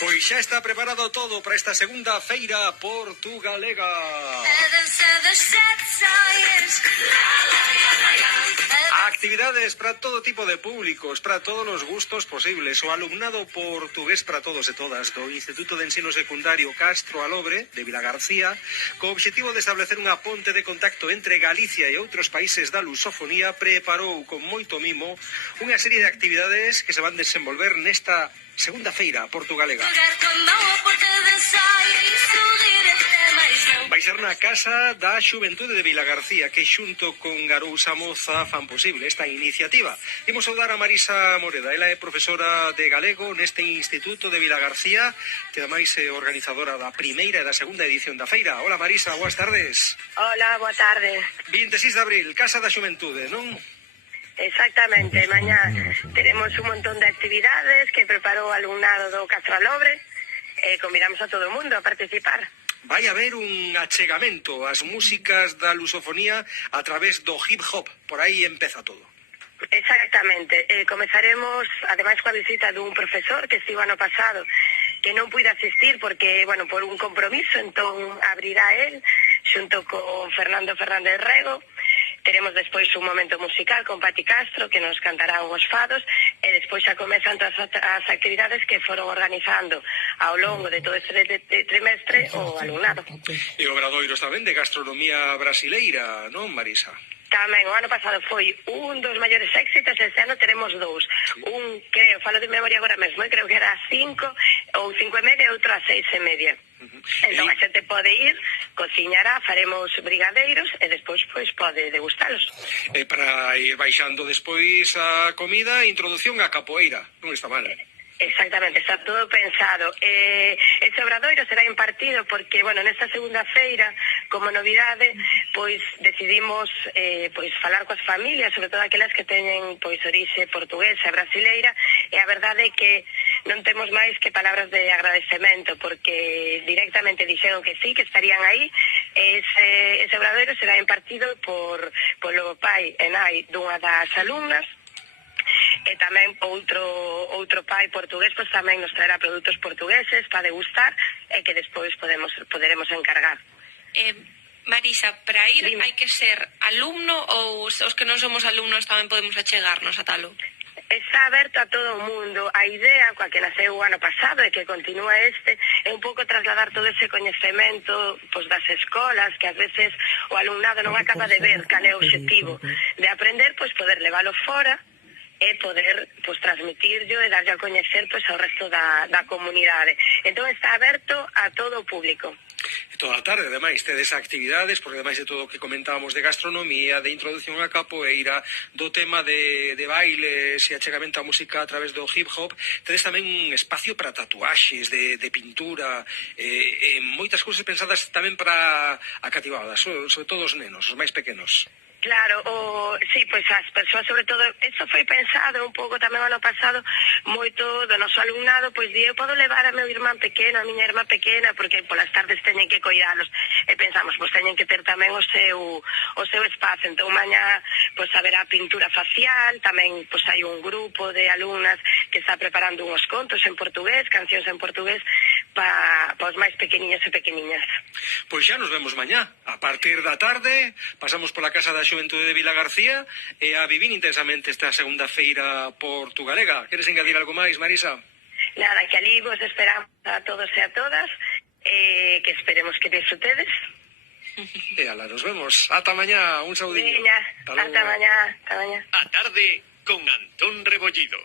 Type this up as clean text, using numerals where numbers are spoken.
Pois xa está preparado todo para esta segunda feira portugalega. Actividades para todo tipo de públicos, para todos os gustos posibles. O alumnado portugués para todos e todas do Instituto de Ensino Secundario Castro Alobre de Vilagarcía, co obxectivo de establecer unha ponte de contacto entre Galicia e outros países da lusofonía, preparou con moito mimo unha serie de actividades que se van desenvolver nesta segunda feira portugalega. Vai ser na Casa da Xuventude de Vilagarcía, que xunto con Garousa Moza fan posible esta iniciativa. Imos saudar a Marisa Moreda, ela é profesora de galego neste Instituto de Vilagarcía, que ademais é organizadora da primeira e da segunda edición da feira. Hola Marisa, boas tardes. Hola, boa tarde. 26 de abril, Casa da Xuventude, non? Exactamente, mañá teremos un montón de actividades que preparou o alumnado do Castro Alobre e convidamos a todo o mundo a participar. Vai haber un achegamento ás músicas da lusofonía a través do hip hop, por aí empeza todo. Exactamente, comezaremos ademais coa visita dun profesor que estivo ano pasado que non puide asistir porque, bueno, por un compromiso, entón abrirá él xunto con Fernando Fernández Rego. Teremos despois un momento musical con Pati Castro que nos cantará os fados e despois xa comezan todas as actividades que foron organizando ao longo de todo este trimestre o alumnado. E obradoiros tamén de gastronomía brasileira, non, Marisa? Tamén, o ano pasado foi un dos maiores éxitos, este ano teremos dous. Un, creo, falo de memoria agora mesmo, creo que era 5 ou 5:30 e outro a 6:30. Entón a xente pode ir, cociñará, faremos brigadeiros e despois pois pode degustalos. E para ir baixando despois a comida, introducción á capoeira, non está mal. Exactamente, está todo pensado. Ese obradoiro será impartido porque, bueno, nesta segunda feira, como novidade, pois decidimos pois falar coas familias, sobre todo aquelas que teñen pois orixe portuguesa e brasileira, e a verdade é que non temos máis que palabras de agradecemento, porque directamente dixeron que sí, que estarían aí. Ese obradoiro será impartido polo pai e nai dunha das alumnas, e tamén outro pai portugués pois tamén nos traerá produtos portugueses para degustar e que despois poderemos encargar. Marisa, para ir Dime. hai que ser alumno ou os que non somos alumnos tamén podemos achegarnos a talo? Está aberto a todo o mundo. A idea coa que naceu o ano pasado e que continúa é un pouco trasladar todo ese coñecemento pois das escolas, que ás veces o alumnado non acaba de ver cal é o obxectivo de aprender, pois poder levalo fora e poder pois transmitirlo e darlle a coñecer pois ao resto da comunidade. Entón está aberto a todo o público. E toda a tarde, ademais, tedes actividades, porque ademais de todo o que comentábamos de gastronomía, de introducción á capoeira, do tema de bailes e achegamento á música a través do hip hop, tedes tamén un espacio para tatuaxes, de pintura, e moitas cousas pensadas tamén para a cativada, sobre todo os nenos, os máis pequenos. Claro, sí, pois as persoas, sobre todo, eso foi pensado un pouco tamén ano pasado, moito do noso alumnado, pois eu podo levar a meu irmán pequeno, a miña irmá pequena, porque polas tardes teñen que coidalos, e pensamos, pois teñen que ter tamén o seu espazo, entón mañá, pois haberá pintura facial, tamén pois hai un grupo de alumnas que está preparando uns contos en portugués, cancións en portugués, para os máis pequeniños e pequeniñas. Pois xa nos vemos mañá, a partir da tarde, pasamos pola Casa da Xuventude de Vilagarcía e a vivir intensamente esta segunda feira portugalega. Queres engadir algo máis, Marisa? Nada, que ali vos esperamos a todos e a todas, que esperemos que disfrutedes. E ala, nos vemos. Ata mañá, un saudinho. Veña, ata mañá. A tarde con Antón Rebollido.